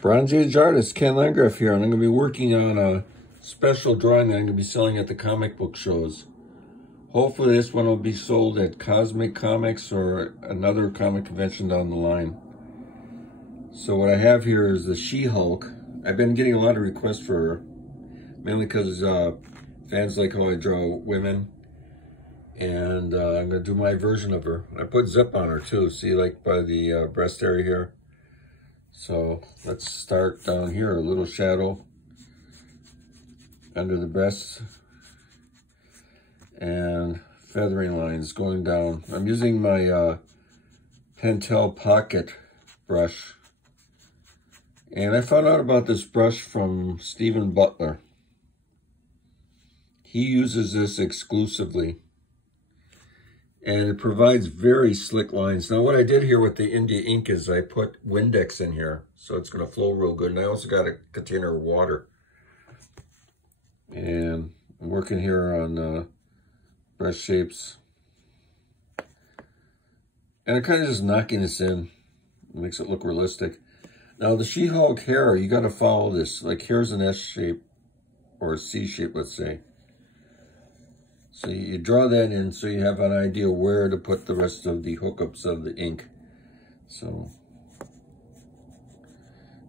Bronze Age artist Ken Landgraf here, and I'm going to be working on a special drawing that I'm going to be selling at the comic book shows. Hopefully this one will be sold at Cosmic Comics or another comic convention down the line. So what I have here is the She-Hulk. I've been getting a lot of requests for her, mainly because fans like how I draw women. And I'm going to do my version of her. I put zip on her too, see, like by the breast area here. So let's start down here, a little shadow under the breast and feathering lines going down. I'm using my Pentel Pocket brush, and I found out about this brush from Stephen Butler. He uses this exclusively, and it provides very slick lines. Now, what I did here with the India ink is I put Windex in here, so it's going to flow real good. And I also got a container of water. And I'm working here on brush shapes. And I'm kind of just knocking this in. It makes it look realistic. Now, the She-Hulk hair, you got to follow this. Like, here's an S shape, or a C shape, let's say. So you draw that in so you have an idea where to put the rest of the hookups of the ink. So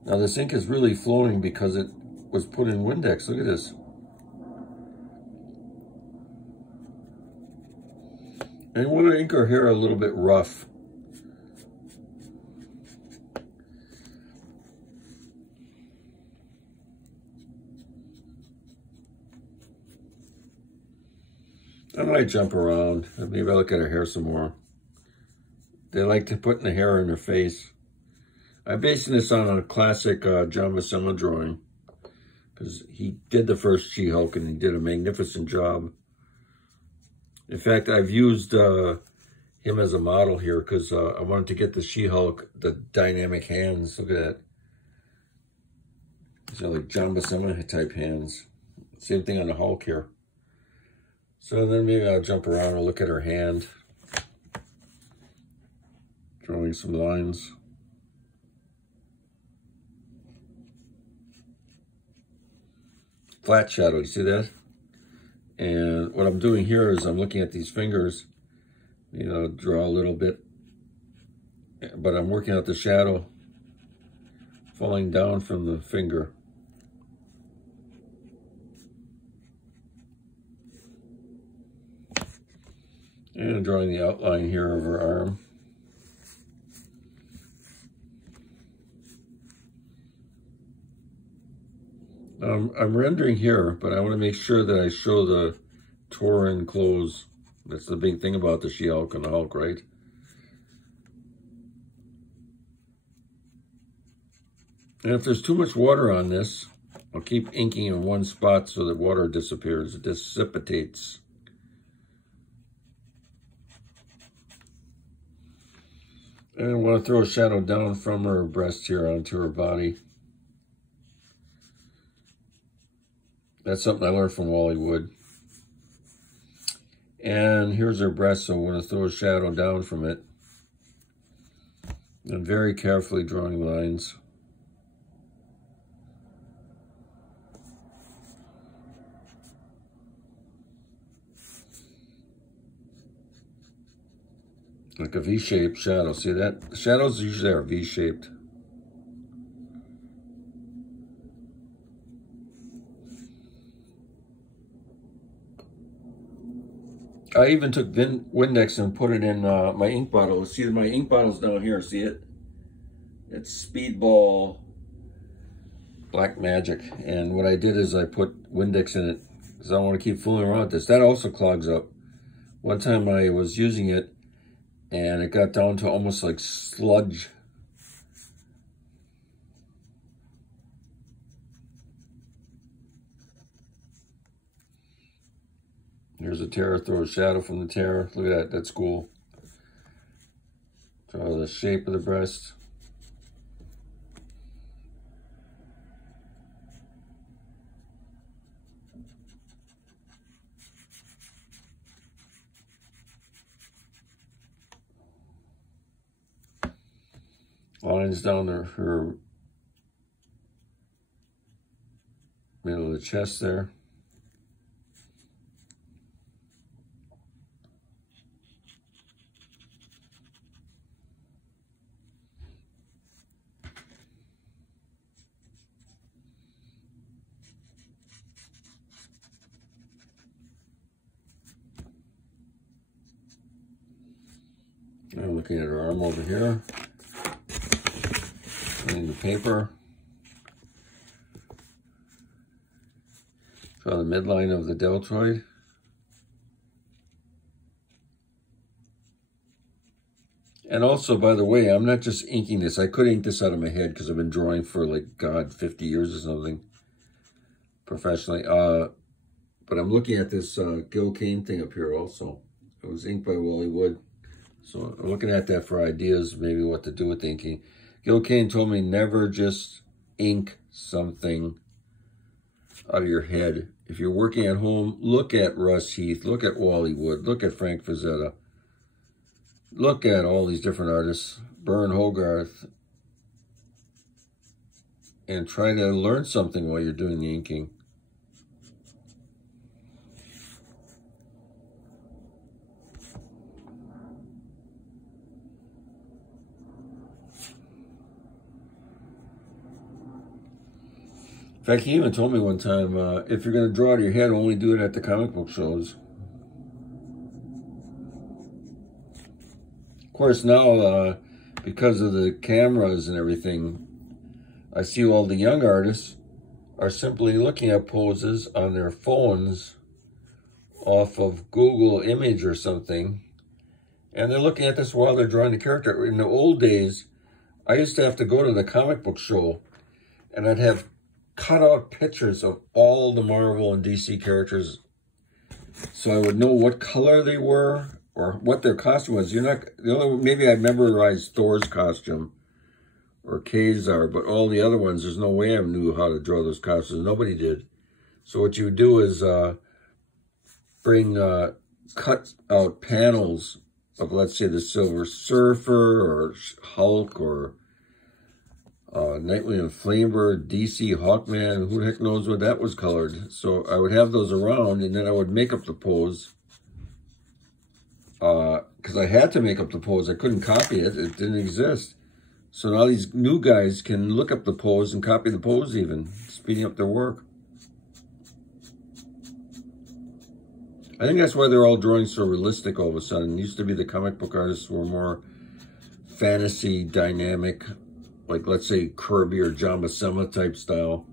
now this ink is really flowing because it was put in Windex. Look at this. And you want to ink her hair a little bit rough. I might jump around. Maybe I'll look at her hair some more. They like to put the hair in her face. I'm basing this on a classic John Buscema drawing, because he did the first She-Hulk and he did a magnificent job. In fact, I've used him as a model here because I wanted to get the She-Hulk, the dynamic hands. Look at that. These are like John Buscema type hands. Same thing on the Hulk here. So then maybe I'll jump around and look at her hand. Drawing some lines. Flat shadow, you see that? And what I'm doing here is I'm looking at these fingers, you know, draw a little bit, but I'm working out the shadow falling down from the finger. And drawing the outline here of her arm. I'm rendering here, but I want to make sure that I show the torn clothes. That's the big thing about the She-Hulk and the Hulk, right? And if there's too much water on this, I'll keep inking in one spot so that water disappears, it dissipates. And I want to throw a shadow down from her breast here onto her body. That's something I learned from Wally Wood. And here's her breast, so I'm going to throw a shadow down from it. And very carefully drawing lines. Like a V-shaped shadow. See that? The shadows usually are V-shaped. I even took Windex and put it in my ink bottle. See, my ink bottle's down here. See it? It's Speedball Black Magic. And what I did is I put Windex in it because I don't want to keep fooling around with this. That also clogs up. One time I was using it, and it got down to almost like sludge. Here's a tear, throw a shadow from the tear. Look at that, that's cool. Draw the shape of the breast. lines down her middle of the chest there. I'm looking at her arm over here. And the paper. Draw the midline of the deltoid. And also, by the way, I'm not just inking this. I could ink this out of my head because I've been drawing for, like, God, 50 years or something professionally. But I'm looking at this Gil Kane thing up here also. It was inked by Wally Wood. So I'm looking at that for ideas, maybe what to do with inking. Gil Kane told me never just ink something out of your head. If you're working at home, look at Russ Heath, look at Wally Wood, look at Frank Frazetta, look at all these different artists, Bern Hogarth, and try to learn something while you're doing the inking. In fact, he even told me one time, if you're going to draw out of your head, only do it at the comic book shows. Of course, now, because of the cameras and everything, I see all the young artists are simply looking at poses on their phones off of Google Image or something, and they're looking at this while they're drawing the character. In the old days, I used to have to go to the comic book show, and I'd have cut out pictures of all the Marvel and DC characters so I would know what color they were or what their costume was. Maybe I memorized Thor's costume or Kazar, but all the other ones, there's no way I knew how to draw those costumes. Nobody did. So what you would do is bring cut out panels of, let's say, the Silver Surfer or Hulk or Nightwing and Flamebird, DC, Hawkman, who the heck knows what that was colored. So I would have those around, and then I would make up the pose. Because I had to make up the pose. I couldn't copy it. It didn't exist. So now these new guys can look up the pose and copy the pose even, speeding up their work. I think that's why they're all drawing so realistic all of a sudden. It used to be the comic book artists were more fantasy, dynamic, like, let's say, Kirby or John Buscema type style.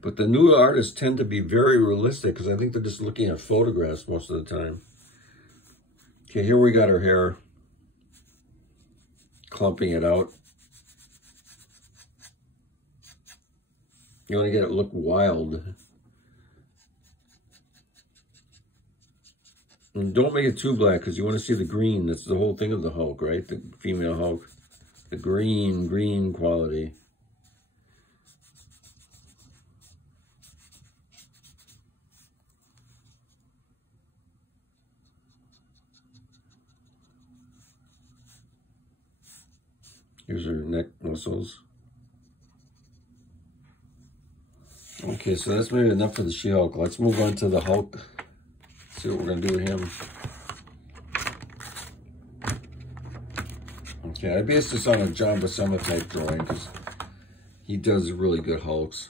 But the new artists tend to be very realistic because I think they're just looking at photographs most of the time. Okay, here we got her hair. Clumping it out. You want to get it look wild. And don't make it too black because you want to see the green. That's the whole thing of the Hulk, right? The female Hulk. The green quality. Here's her neck muscles. Okay, so that's maybe enough for the She-Hulk. Let's move on to the Hulk. See what we're going to do with him. Okay, I based this on a John Buscema type drawing because he does really good Hulks.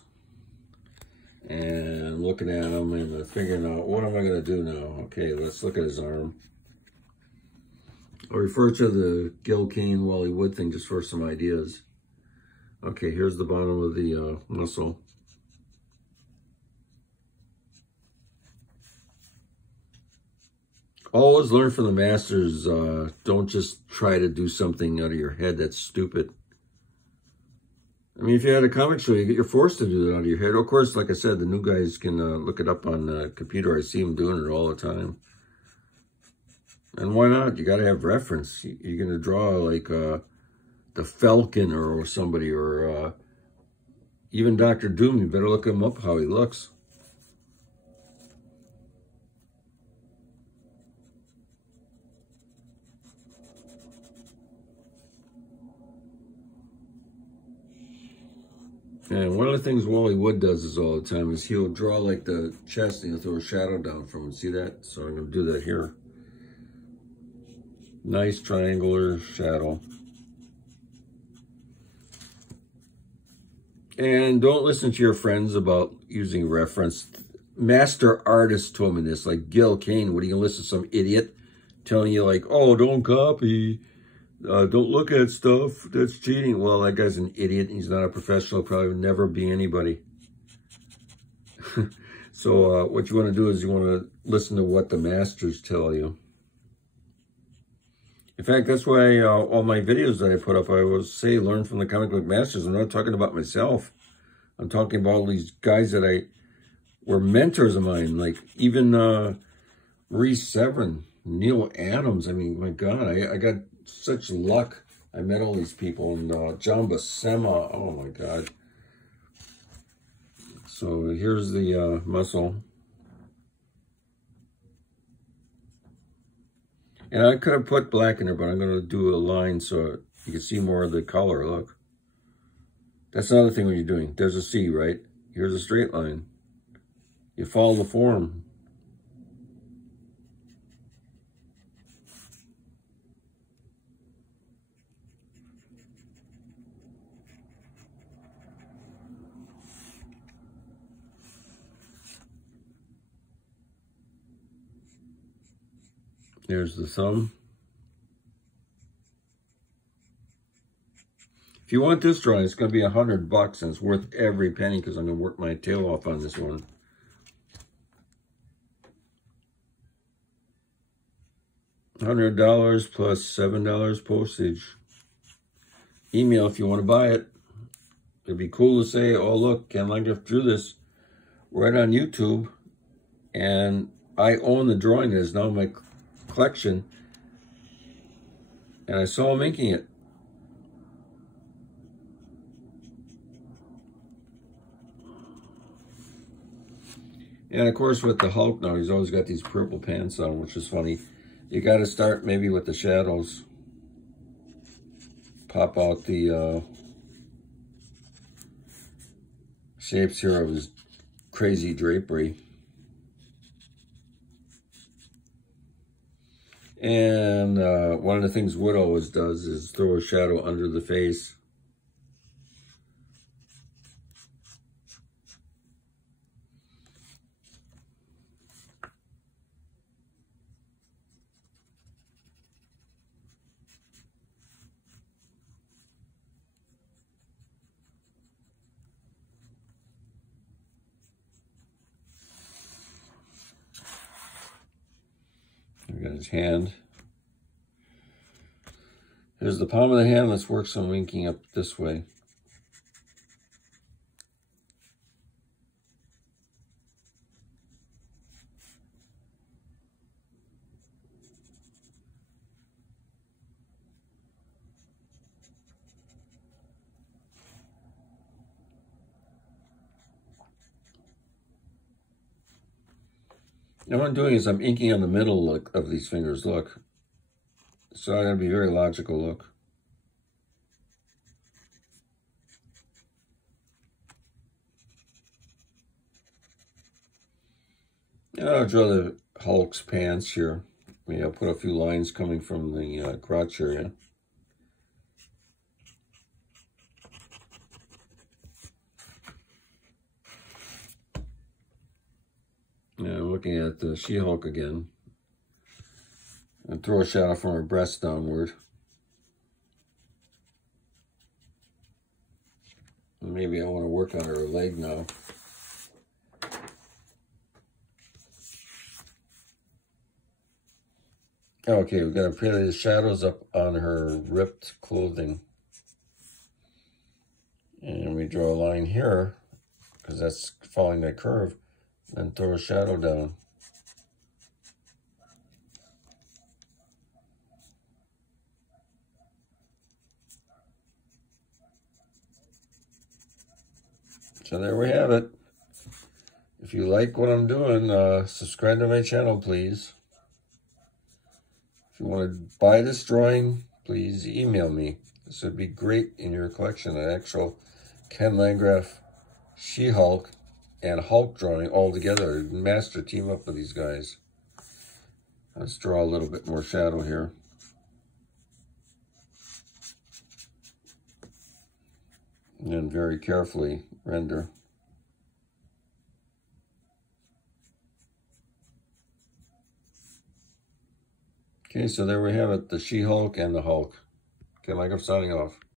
And I'm looking at him and figuring out, what am I going to do now? Okay, let's look at his arm. I'll refer to the Gil Kane, Wally Wood thing just for some ideas. Okay, here's the bottom of the muscle. Always learn from the masters. Don't just try to do something out of your head that's stupid. I mean, if you had a comic show, you're forced to do it out of your head. Of course, like I said, the new guys can look it up on the computer. I see them doing it all the time. And why not? You got to have reference. You're going to draw like the Falcon or somebody, or even Dr. Doom. You better look him up how he looks. And one of the things Wally Wood does is all the time is he'll draw like the chest and he'll throw a shadow down from it. See that? So I'm going to do that here. Nice triangular shadow. And don't listen to your friends about using reference. Master artists told me this, like Gil Kane. What are you going to listen to some idiot telling you like, oh, don't copy. Don't look at stuff that's cheating. Well, that guy's an idiot. He's not a professional. Probably would never be anybody. So what you want to do is you want to listen to what the masters tell you. In fact, that's why all my videos that I put up, I always say learn from the comic book masters. I'm not talking about myself. I'm talking about all these guys that were mentors of mine. Like even Reese Severin, Neil Adams. I mean, my God, I got such luck. I met all these people. And John Buscema. Oh, my God. So here's the muscle. And I could have put black in there, but I'm going to do a line so you can see more of the color. Look. That's another thing when you're doing. There's a C, right? Here's a straight line. You follow the form. There's the thumb. If you want this drawing, it's going to be $100 and it's worth every penny because I'm going to work my tail off on this one. $100 plus $7 postage. Email if you want to buy it. It'd be cool to say, oh look, Ken Landgraf drew this right on YouTube and I own the drawing. It is now in my collection and I saw him inking it. And of course with the Hulk now, he's always got these purple pants on, which is funny. You got to start maybe with the shadows. Pop out the shapes here of his crazy drapery. And one of the things Wood always does is throw a shadow under the face. We got his hand. Here's the palm of the hand. Let's work some inking up this way. Now what I'm doing is I'm inking on the middle look of these fingers, look. So I gotta be very logical, look. And I'll draw the Hulk's pants here. Maybe I'll put a few lines coming from the crotch area. Yeah, I'm looking at the She-Hulk again. And throw a shadow from her breast downward. Maybe I want to work on her leg now. Okay, we've got to put the shadows up on her ripped clothing. And we draw a line here, because that's following that curve. And throw a shadow down. So there we have it. If you like what I'm doing, subscribe to my channel, please. If you want to buy this drawing, please email me. This would be great in your collection, an actual Ken Landgraf, She-Hulk, and Hulk drawing all together. Master team up with these guys. Let's draw a little bit more shadow here. And then very carefully render. Okay, so there we have it, the She-Hulk and the Hulk. Okay, Mike, I'm signing off.